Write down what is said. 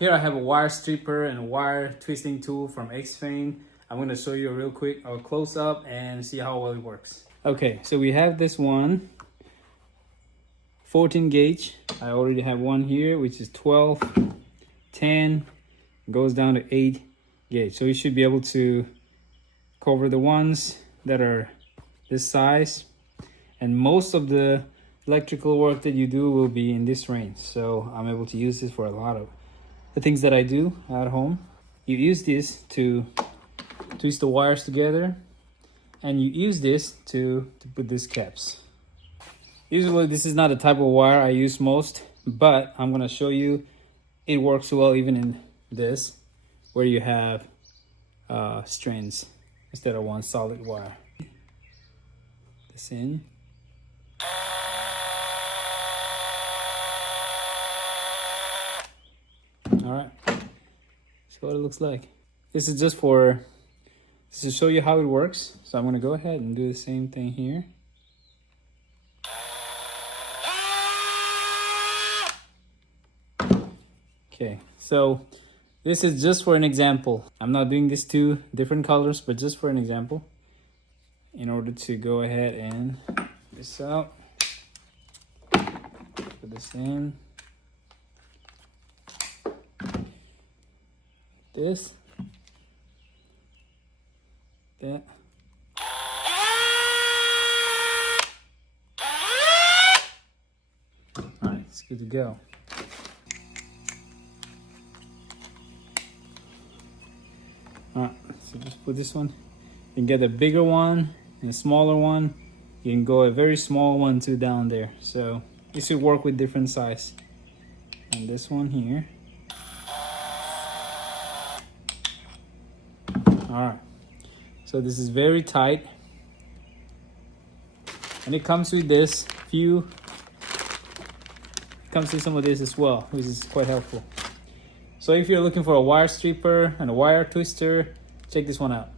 Here I have a wire stripper and a wire twisting tool from ISLYM. I'm going to show you a real quick close up and see how well it works. Okay, so we have this one 14 gauge. I already have one here which is 12, 10, goes down to 8 gauge. So you should be able to cover the ones that are this size, and most of the electrical work that you do will be in this range. So I'm able to use this for a lot of the things that I do at home. You use this to twist the wires together, and you use this to put these caps. Usually this is not the type of wire I use most, but I'm gonna show you it works well even in this, where you have strands instead of one solid wire. This in. All right, so what it looks like. This is just to show you how it works. So I'm gonna go ahead and do the same thing here. Okay, so this is just for an example. I'm not doing these two different colors, but just for an example, in order to go ahead and put this out, put this in, this, that. All right, it's good to go. All right, so just put this one. You can get a bigger one and a smaller one. You can go a very small one too down there. So this should work with different size. And this one here. All right, so this is very tight, and it comes with this comes with some of this as well, which is quite helpful. So if you're looking for a wire stripper and a wire twister, check this one out.